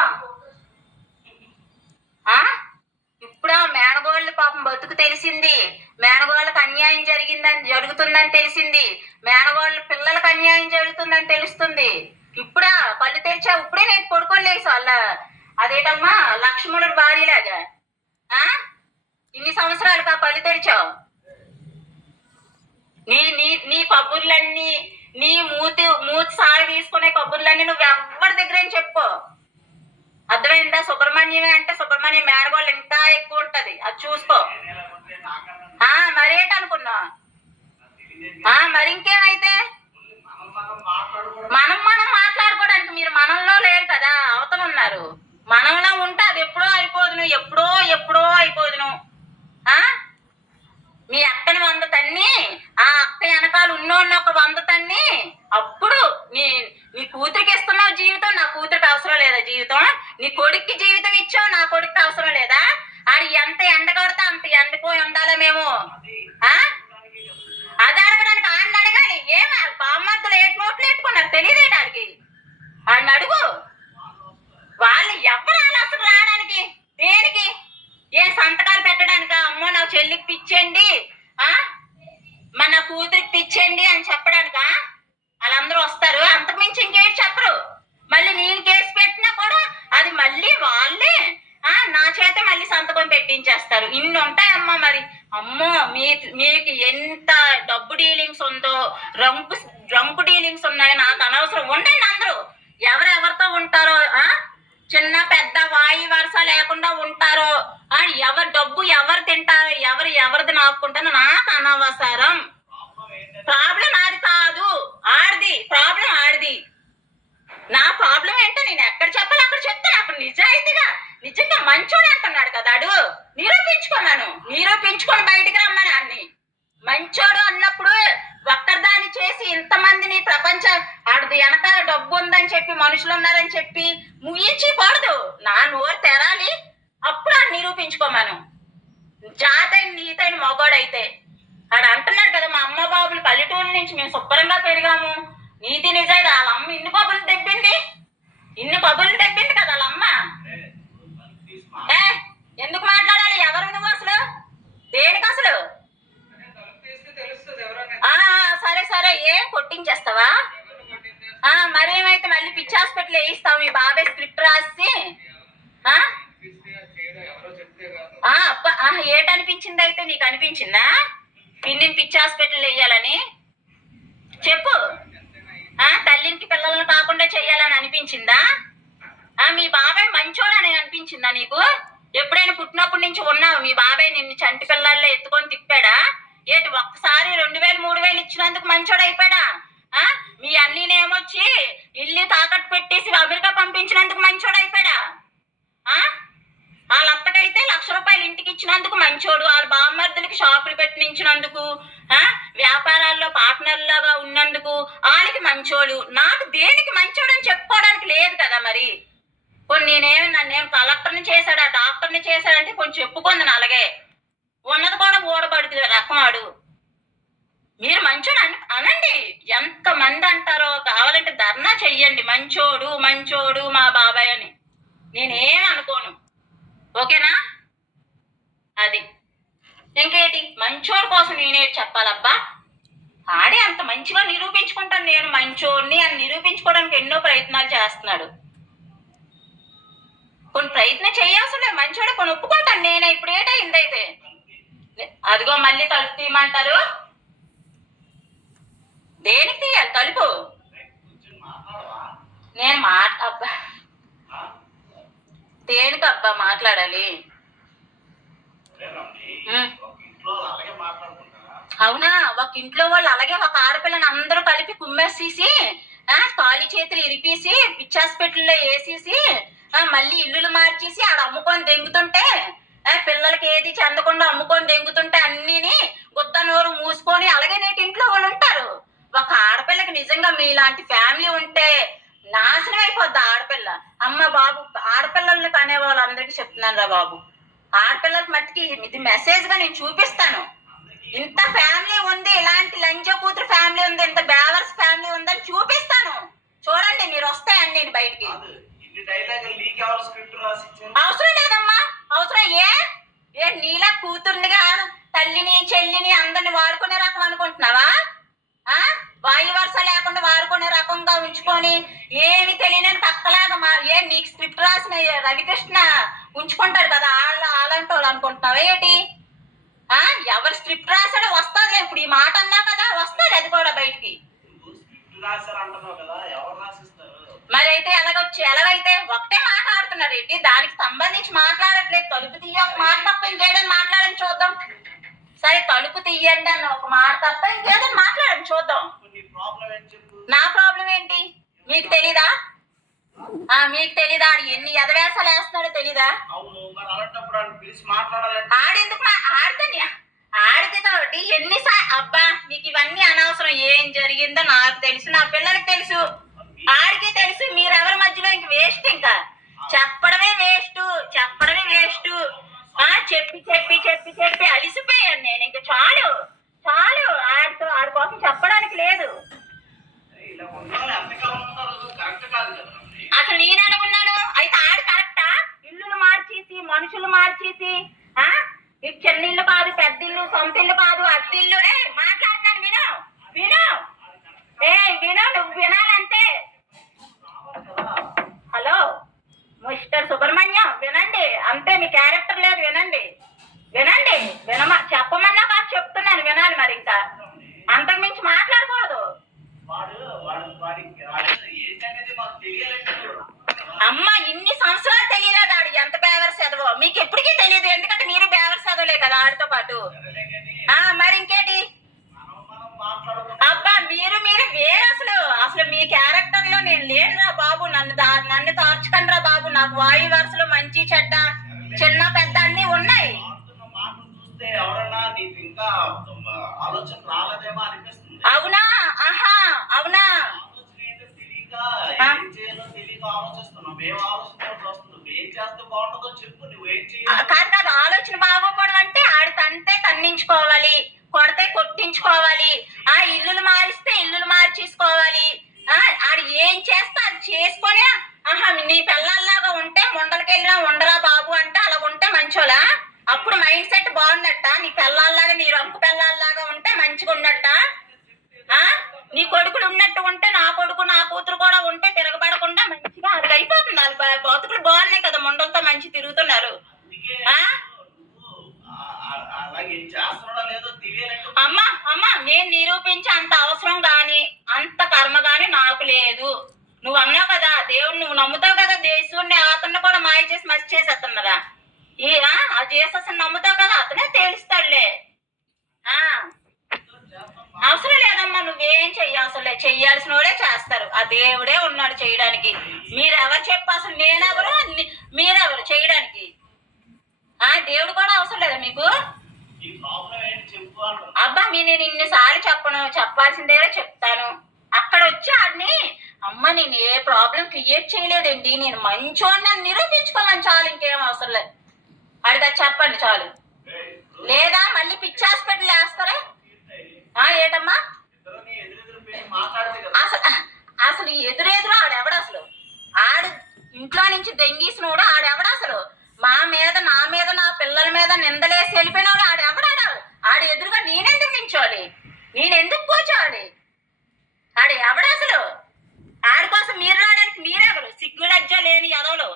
ఇప్పుడా? మేనగోళ్ళ పాపం బతుకు తెలిసింది. మేనగోళ్ళకి అన్యాయం జరుగుతుందని తెలిసింది. మేనగోళ్ళ పిల్లలకు అన్యాయం జరుగుతుందని తెలుస్తుంది. ఇప్పుడా కళ్ళు తెరిచా? ఇప్పుడే నేను పడుకోలేసు వాళ్ళ అదేటమ్మా లక్ష్మణుడు భార్యలాగా. ఇన్ని సంవత్సరాలుగా కళ్ళు తెరిచావు. నీ కబుర్లన్నీ, నీ మూతి సారి తీసుకునే కబుర్లన్నీ నువ్వు ఎవరి దగ్గర ఏం చెప్పు. అర్థమైందా? సుబ్రహ్మణ్యమే అంటే సుబ్రహ్మణ్యం మేనగోళ్ళు ఇంకా ఎక్కువ ఉంటది. అది చూసుకో. మరేటనుకున్నా? మరి ఇంకేమైతే మనం మాట్లాడుకోవడానికి మీరు మనంలో లేరు కదా, అవతల ఉన్నారు. మనంలో ఉంటే అది ఎప్పుడో అయిపోదును, ఎప్పుడో అయిపోదును. మీ అక్కని 100 తన్ని, ఆ అక్క వెనకాల ఉన్నోడిని ఒక 100 తన్ని, అప్పుడు నీ కూతురికి ఇస్తున్నావు జీవితం. నా కూతురికి అవసరం లేదా జీవితం? నీ కొడుక్కి జీవితం ఇచ్చావు, నా కొడుక్కి అవసరం లేదా? ఆడు ఎంత ఎండ కొడితే అంత ఎండిపోయి ఉండాలా మేము? అది అడగడానికి ఆడిని అడగాలి. బామ్మర్దులు ఏటి నోట్లు ఎట్టుకున్నారు తెలియదేటి ఆడికి. ఆడిని అడుగు. వాళ్ళు ఎవరు అసలు రావడానికి? దేనికి? ఏ సంతకాలు పెట్టడానికా? అమ్మో నా చెల్లికి పిచ్చండి, మన కూతురికి పిచ్చండి అని చెప్పడానికా వాళ్ళందరూ వస్తారు? అంతకుమించి ఇంకేటి చెప్పరు. మళ్ళీ నేను కేసు పెట్టినా కూడా అది మళ్ళీ వాళ్ళే నా చేత మళ్ళీ సంతకం పెట్టించేస్తారు. ఇన్ని ఉంటాయమ్మా. మరి అమ్మో మీకు ఎంత డబ్బు డీలింగ్స్ ఉందో, రంకు డీలింగ్స్ ఉన్నాయో నాకు అనవసరం. ఉండండి అందరూ, ఎవరెవరితో ఉంటారో, చిన్న పెద్ద వాయి వరుస లేకుండా ఉంటారో, ఎవరి డబ్బు ఎవరు తింటారో, ఎవరిది నాకుంటారో నాకు అనవసరం. ప్రాబ్లం నాది కాదు, ఆడిది. ప్రాబ్లం ఆడిది. నా ప్రాబ్లం ఏంటో నేను ఎక్కడ చెప్పాలి అక్కడ చెప్తాను. అప్పుడు నిజంగా మంచోడు అంటున్నాడు కదా, నిరూపించుకొని బయటికి రమ్మని. అన్ని మంచోడు అన్నప్పుడు ఒక్కదాన్ని చేసి ఇంతమందిని ప్రపంచం ఆడది వెనకాల డబ్బు ఉందని చెప్పి, మనుషులు ఉన్నారని చెప్పి ముయించకూడదు. నా నోరు తెరాలి, అప్పుడు ఆడు నిరూపించుకోమను. జాతైన నీతైన మగోడైతే ఆడు అంటున్నాడు కదా, మా అమ్మ బాబులు పల్లెటూరు నుంచి మేము శుభ్రంగా పెరిగాము, నీతి నిజాయితీ. వాళ్ళ అమ్మ ఇన్ని కబుర్లు తెప్పింది కదా వాళ్ళ అమ్మ. ఎందుకు మాట్లాడాలి? ఎవరు నువ్వు అసలు? దేనికి అసలు? సరే ఏం కొట్టించేస్తావా? మరేమైతే మళ్ళీ పిచ్చి హాస్పిటల్ వేయిస్తావు. మీ బాబాయ్ స్క్రిప్ట్ రాసి ఏటనిపించింది? అయితే నీకు అనిపించిందా పిన్నిని పిచ్చి హాస్పిటల్ వేయాలని? చెప్పు. తల్లికి పిల్లలను కాకుండా చెయ్యాలని అనిపించిందా? మీ బాబాయ్ మంచోడని అనిపించిందా నీకు? ఎప్పుడైనా పుట్టినప్పటి నుంచి ఉన్నావు, మీ బాబాయ్ నిన్ను చంటి పిల్లల్లో ఎత్తుకొని తిప్పాడా? ఏటి ఒక్కసారి 2000 3000 ఇచ్చినందుకు మంచోడు అయిపోయాడా? మీ అన్నీనేమొచ్చి ఇల్లు తాకట్టు పెట్టేసి అమెరికా పంపించినందుకు మంచోడు అయిపోయాడా? ఆ వాళ్ళ అత్తకైతే ₹1,00,000 ఇంటికి ఇచ్చినందుకు మంచోడు, వాళ్ళ బామ్మర్దులకి షాపులు పెట్టించినందుకు, వ్యాపారాల్లో పార్ట్నర్ లాగా ఉన్నందుకు వాళ్ళకి మంచోడు. నాకు దేనికి మంచోడు అని చెప్పుకోవడానికి లేదు కదా మరి. కొన్ని నేను కలెక్టర్ని చేశాడా, డాక్టర్ని చేశాడంటే కొంచెం చెప్పుకుంది అలాగే ఉన్నది కూడా ఊడబడుతుంది రకం ఆడు. మీరు మంచోడు అనండి, ఎంతమంది అంటారో కావాలంటే ధర్నా చెయ్యండి, మంచోడు మంచోడు మా బాబాయ్ అని. నేనేం అనుకోను, ఓకేనా? అది ఇంకేటి మంచోడు కోసం నేనేటి చెప్పాలబ్బా? ఆడే అంత మంచిగా నిరూపించుకుంటాను నేను మంచోడిని అని నిరూపించుకోవడానికి ఎన్నో ప్రయత్నాలు చేస్తున్నాడు. కొన్ని ప్రయత్నం చేయాల్సి లేదు, మంచోడే కొన్ని ఒప్పుకుంటాను నేనే. ఇప్పుడు ఏటైందైతే అదిగో మళ్ళీ తలుపు తీయమంటారు. దేనికి తీయాలి తలుపు? నేను అబ్బా దేనికి అబ్బా మాట్లాడాలి? అవునా, ఒక ఇంట్లో వాళ్ళు అలాగే ఒక ఆడపిల్లని అందరూ కలిపి కుమ్మేసేసి కాలి చేతులు ఇరిపేసి పిచ్చి హాస్పిటల్లో వేసేసి మళ్ళీ ఇల్లులు మార్చేసి ఆడ అమ్ముకొని దెంగుతుంటే, పిల్లలకి ఏది చెందకుండా అమ్ముకొని దెంగుతుంటే అన్నీని గుద్ద నోరు మూసుకొని అలాగే నేటి ఇంట్లో వాళ్ళు ఉంటారు. ఒక ఆడపిల్లకి నిజంగా మీలాంటి ఫ్యామిలీ ఉంటే నాశనం అయిపోద్ది ఆడపిల్ల. అమ్మ బాబు, ఆడపిల్లల్ని కనే వాళ్ళందరికీ చెప్తున్నాను రా బాబు, ఆడపిల్లలకి మట్టికి ఇది మెసేజ్ గా నేను చూపిస్తాను. ఇంత ఫ్యామిలీ ఉంది, ఇలాంటి లంజ కూతురు ఫ్యామిలీ ఉంది, ఇంత బేవర్స్ ఫ్యామిలీ ఉందని చూపిస్తాను. చూడండి మీరు వస్తాయండి నేను బయటికి. అవసరం లేదమ్మా, అవసరం ఏ నీలా కూతుర్నిగా తల్లిని చెల్లిని అందరిని వాడుకునే రకం అనుకుంటున్నావా? వాయు వరుస లేకుండా వాడుకునే రకంగా ఉంచుకొని ఏమి తెలియని పక్కలాగా నీకు స్క్రిప్ట్ రాసిన రవికృష్ణ ఉంచుకుంటారు కదా అలాంటి వాళ్ళు అనుకుంటున్నావా ఏంటి? ఎవరు స్క్రిప్ట్ రాసాడో వస్తుంది. ఇప్పుడు ఈ మాట అన్నా కదా వస్తుంది అది కూడా బయటికి. మరి అయితే ఎలాగైతే ఒకటే మాట్లాడుతున్నారు ఏంటి? దానికి సంబంధించి మాట్లాడట్లేదు. తలుపు తీయ ఒక మాట తప్ప ఇంకేదని మాట్లాడని చూద్దాం. సరే తలుపు తీయండి అన్న ఒక మాట తప్ప ఇంకేదని మాట్లాడని చూద్దాం. నా ప్రాబ్లం ఏంటి మీకు తెలీదా? మీకు తెలీదా ఆడు ఎన్ని ఎదవేసాలు వేస్తున్నాడో తెలీదా? ఆడెందుకు ఆడితే తోటి అబ్బా మీకు ఇవన్నీ అనవసరం. ఏం జరిగిందో నాకు తెలుసు, నా పిల్లలకి తెలుసు, ఆడికి తెలుసు. మీరెవరి మధ్యలో ఇంక వేస్ట్, ఇంకా చెప్పడమే వేస్ట్. చెప్పి చెప్పి చెప్పి చెప్పి అలిసిపోయాను నేను. ఇంక చాలు ఆడి కోసం చెప్పడానికి లేదు. అసలు నేను అనుకున్నాను అయితే ఆడు కరెక్టా? ఇల్లులు మార్చేసి మనుషులు మార్చేసి చిన్న ఇల్లు కాదు, పెద్ద ఇల్లు, సొంత ఇల్లు కాదు, అద్దిల్లు. మాట్లాడుతున్నాను విను నువ్వు వినాలంటే. హలో మిస్టర్ సుబ్రహ్మణ్యం, వినండి అంతే. మీ క్యారెక్టర్ లేదు, వినండి చెప్పమన్నా కాదు చెప్తున్నాను, వినాలి. మరి ఇంకా అంతకుమించి మాట్లాడకూడదు. అమ్మ ఇన్ని సంవత్సరాలు తెలియలేదు ఆడు ఎంత బేవర్ చదవో. మీకు ఎప్పటికీ తెలియదు, ఎందుకంటే మీరు బేవర్ చదవలే కదా ఆడితో పాటు. మరి ఇంకేటి అబ్బా మీరు వేరు. అసలు మీ క్యారెక్టర్ లో నేను లేనురా బాబు. నన్ను తార్చుకండి రా బాబు. నాకు వాయు వరుసలు మంచి చెడ్డ చిన్న పెద్ద అన్ని ఉన్నాయి. అవునా? అవునా? కాదు ఆలోచన బాగోకూడదు అంటే ఆడి తంటే తన్నించుకోవాలి, కొడితే కొట్టించుకోవాలి, ఇల్లులు మారిస్తే ఇల్లులు మార్చేసుకోవాలి. ఆడు ఏం చేస్తా అది చేసుకొని నీ పిల్లల్లాగా ఉంటే ముండలకెళ్ళినా ఉండరా బాబు అంటే అలా ఉంటే మంచోలా? అప్పుడు మైండ్ సెట్ బాగున్నట్ట. నీ పిల్లల్లాగా నీ రంకు పిల్లల్లాగా ఉంటే మంచిగా ఉన్నట్ట. నీ కొడుకులు ఉన్నట్టు ఉంటే నా కొడుకు నా కూతురు కూడా ఉంటే తిరగబడకుండా మంచిగా అది అయిపోతుంది. వాళ్ళ బతుకులు బాగున్నాయి కదా, ముండలతో మంచి తిరుగుతున్నారు. అమ్మా నేను నిరూపించే అంత అవసరం గాని అంత కర్మ గాని నాకు లేదు. నువ్వు అన్నావు కదా దేవుడు, నువ్వు నమ్ముతావు కదా దేవుడిని, అతన్ని కూడా మాయ చేసి మసి చేసేస్తున్నారా? ఆ జీసస్ నమ్ముతావు కదా, అతనే తేలుస్తాడులే. అవసరం లేదమ్మా, నువ్వేం చెయ్యి అసలు చెయ్యాల్సిన వాడే చేస్తారు. ఆ దేవుడే ఉన్నాడు చేయడానికి. మీరెవరు చెప్పు అసలు? నేనెవరు, మీరెవరు చేయడానికి? ఆ దేవుడు కూడా అవసరం లేదా మీకు? నీ ప్రాబ్లం ఏంటి చెప్పు అంటున్నా. అబ్బా నేను ఇన్నిసార్లు చెప్పాల్సిందే చెప్తాను. అక్కడ వచ్చి ఆడిని అమ్మ నేను ఏ ప్రాబ్లం క్రియేట్ చేయలేదండి, నేను మంచోని నన్ను నిరూపించుకోమని చాలు, ఇంకేం అవసరం లేదు. అడిగా చెప్పండి చాలు. లేదా మళ్ళీ పిచ్చి హాస్పిటల్ వేస్తారా? ఏటమ్మా ఇద్దరు నీ ఎదురెదురు పెట్టి మాట్లాడితే కదా. అసలు ఎదురెదురు ఆడెవడు అసలు? ఆడు ఇంట్లో నుంచి దెంగీసినోడు ఆడెవడు అసలు? నా మీద నా పిల్లల మీద నిందలేసి వెళ్ళిపోయినాడు ఆడెవడాడు? ఆడు ఎదురుగా నేనెందుకు నించోవాలి, నేనెందుకు కూర్చోవాలి? ఆడు ఎవడు అసలు? ఆడి కోసం మీరు రావడానికి మీరెవరు? సిగ్గులజ్జా లేని ఎదవలు.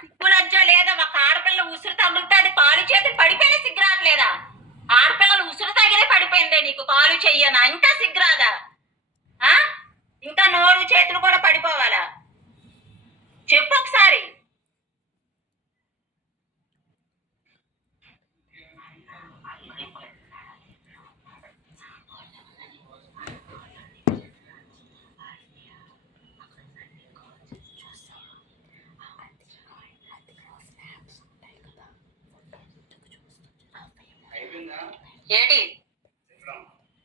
సిగ్గులజ్జా లేదా? ఒక ఆడపిల్ల ఉసురు తగులుతుంది, కాలు చేతులు పడిపోయినా సిగ్గు రావట్లేదా? ఆడపిల్లలు ఉసురు తగిలే పడిపోయిందే నీకు కాలు చెయ్యనా? ఇంకా సిగ్గురాదా? ఇంకా నోరు చేతులు కూడా పడిపోవాలా? చెప్పు ఒకసారి. అయిపోయిందా? ఏటి తిట్టడం.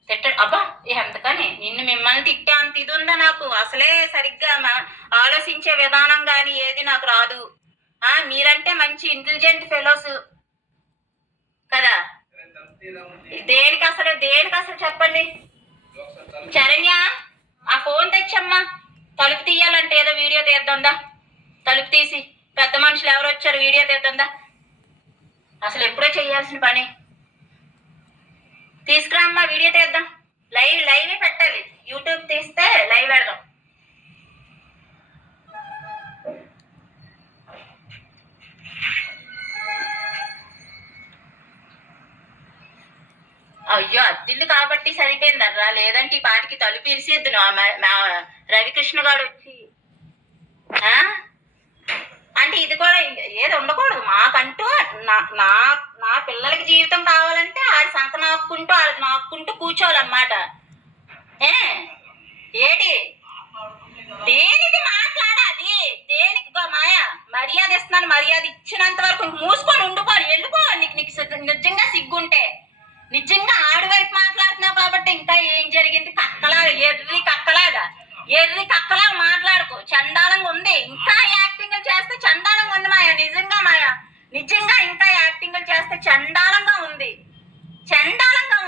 తిట్టడు? అబ్బా ఎంతకని నిన్ను మిమ్మల్ని తిట్టే అంత ఇది ఉందా నాకు? అసలే సరిగ్గా ఆలోచించే విధానం గాని ఏది నాకు రాదు. మీరంటే మంచి ఇంటెలిజెంట్ ఫెలోస్ కదా. సరే, తలుపు తీరా ఉంది. దేనికి అసలు చెప్పండి. ఒకసారి తలుపు శరణ్య ఆ ఫోన్ తెచ్చమ్మా. తలుపు తీయాలంటే ఏదో వీడియో తీద్దాందా. తలుపు తీసి పెద్ద మనుషులు ఎవరు వచ్చారు వీడియో తీద్దాందా. అసలు ఎప్పుడో చేయాల్సిన పని. తీసుకురామ్మా వీడియో తీద్దాం. లైవ్ పెట్టాలి. యూట్యూబ్ తీస్తే లైవ్ పెడదాం. అయ్యో అద్దిల్లు కాబట్టి సరిపోయిందర్రా, లేదంటే ఈ పాటికి తలుపు ఇరిసేద్దును. రవికృష్ణ గారు వచ్చి అంటే ఇది కూడా ఏది ఉండకూడదు మాకంటూ. నా నా పిల్లలకి జీవితం కావాలంటే ఆడి సంక నాక్కుంటూ కూర్చోవాలన్నమాట. ఏటి దేనికి మాట్లాడాలి? దేనికి మాయా మర్యాద ఇస్తున్నాను, మర్యాద ఇచ్చినంత వరకు మూసుకొని ఉండుకోవాలి, వెళ్ళిపోవాలి. నీకు నిజంగా సిగ్గుంటే నిజంగా ఆడివైపు మాట్లాడుతున్నావు కాబట్టి ఇంకా ఏం జరిగింది కక్కలాగా ఎర్రి కక్కలాగా మాట్లాడుకో. చండాలంగా ఉంది. ఇంకా యాక్టింగ్ చేస్తే చండాలంగా ఉంది మాయా. నిజంగా ఇంకా యాక్టింగ్ చేస్తే చండాలంగా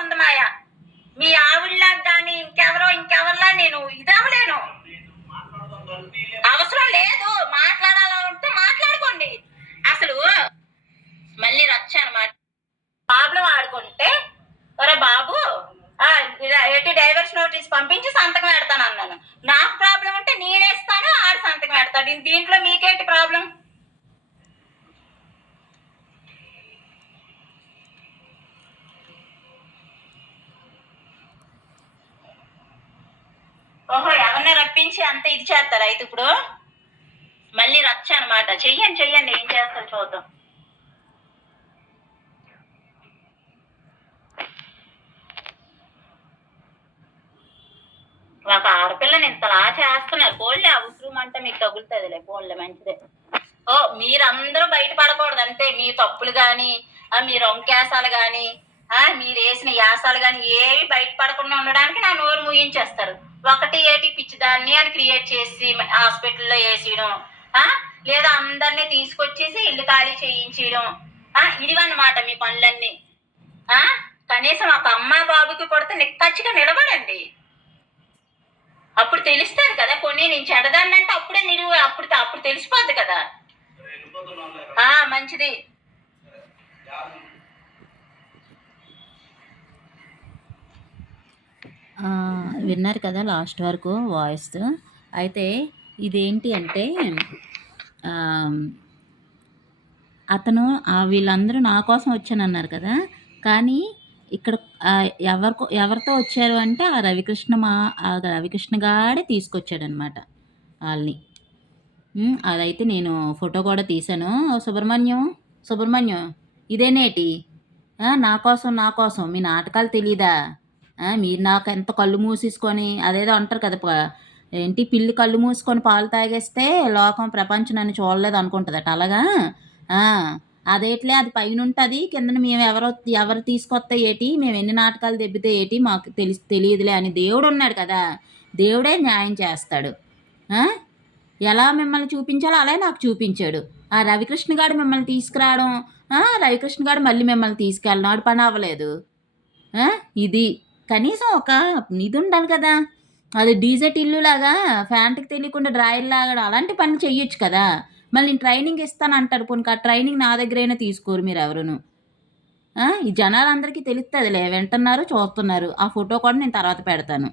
ఉంది మాయా. మీ ఆవిడలాగా కానీ ఇంకెవరిలా నేను ఇదవలేను. మాట్లాడదాం, తలుపు తీయలే. అవసరం లేదు. మాట్లాడాలంటే మాట్లాడుకోండి. అసలు మళ్ళీ రచ్చ అనమాట. ప్రాబ్లం ఆడుకుంటే ఒరే బాబు ఏంటి డైవర్స్ నోటీస్ పంపించి సంతకం పెడతాను అన్నాను. నాకు ప్రాబ్లం ఉంటే నేనేస్తాను, ఆడు సంతకం పెడతాడు. దీంట్లో మీకేంటి ప్రాబ్లం? ఓహో ఎవరిని రప్పించి అంత ఇది చేస్తారా అయితే ఇప్పుడు? మళ్ళీ రచ్చ అనమాట. చెయ్యండి ఏం చేస్తారు చూద్దాం. ఒక ఆడపిల్లని ఇంతలా చేస్తున్నారు. పోన్లే ఆ ఉసురు మంట మీకు తగులుతుందిలే, పోన్లే మంచిదే. మీరందరూ బయటపడకూడదు అంతే. మీ తప్పులు కానీ మీ రొంకేసాలు కానీ మీరు వేసిన యాసాలు కానీ ఏవి బయటపడకుండా ఉండడానికి నా నోరు ముయించేస్తారు. ఒకటి ఏటి పిచ్చిదాన్ని అని క్రియేట్ చేసి హాస్పిటల్లో వేసేయడం, లేదా అందరినీ తీసుకొచ్చేసి ఇల్లు ఖాళీ చేయించడం, ఇదివన్నమాట మీ పనులన్నీ. కనీసం ఒక అమ్మ బాబుకి పడితే నిక్కచ్చిగా నిలబడండి. అప్పుడు తెలుస్తుంది కదా. కొన్ని నేను చెడదాన్ని అంటే అప్పుడే అప్పుడు తెలిసిపోద్ది కదా. సరే, వెళ్ళిపోతున్నాం. మంచిది. విన్నారు కదా లాస్ట్ వరకు వాయిస్. అయితే ఇదేంటి అంటే అతను వీళ్ళందరూ నా కోసం వచ్చానన్నారు కదా, కానీ ఇక్కడ ఎవరితో వచ్చారు అంటే ఆ రవికృష్ణ గాడే తీసుకొచ్చాడనమాట వాళ్ళని. అదైతే నేను ఫోటో కూడా తీశాను. సుబ్రహ్మణ్యం ఇదేనేటి నా కోసం మీ నాటకాలు తెలీదా? మీరు నాకు ఎంత కళ్ళు మూసేసుకొని అదేదో అంటారు కదా ఏంటి పిల్లి కళ్ళు మూసుకొని పాలు తాగేస్తే లోకం ప్రపంచం నన్ను చూడలేదు అనుకుంటుందట అలాగా. ఆ, అదేట్లే అది పైన ఉంటుంది కిందన మేము ఎవరు తీసుకొస్తే ఏటి మేము ఎన్ని నాటకాలు దెబ్బితే ఏటి మాకు తెలియదులే అని దేవుడు ఉన్నాడు కదా, దేవుడే న్యాయం చేస్తాడు. ఆ, ఎలా మిమ్మల్ని చూపించాలో అలా నాకు చూపించాడు. ఆ రవికృష్ణ గారు మిమ్మల్ని తీసుకురావడం, రవికృష్ణ గారు మళ్ళీ మిమ్మల్ని తీసుకెళ్ళడం ఆడు పని అవ్వలేదు. ఇది కనీసం ఒక ఇది ఉండాలి కదా, అది డీజెట్ ఇల్లులాగా ఫ్యాంట్కి తెలియకుండా డ్రాయర్ లాగడం అలాంటి పనులు చెయ్యొచ్చు కదా. మళ్ళీ నేను ట్రైనింగ్ ఇస్తాను అంటారు, పోనీ ఆ ట్రైనింగ్ నా దగ్గరైనా తీసుకోరు మీరు ఎవరును. ఈ జనాలందరికీ తెలుస్తుందిలే, వింటున్నారు చూస్తున్నారు. ఆ ఫోటో కూడా నేను తర్వాత పెడతాను.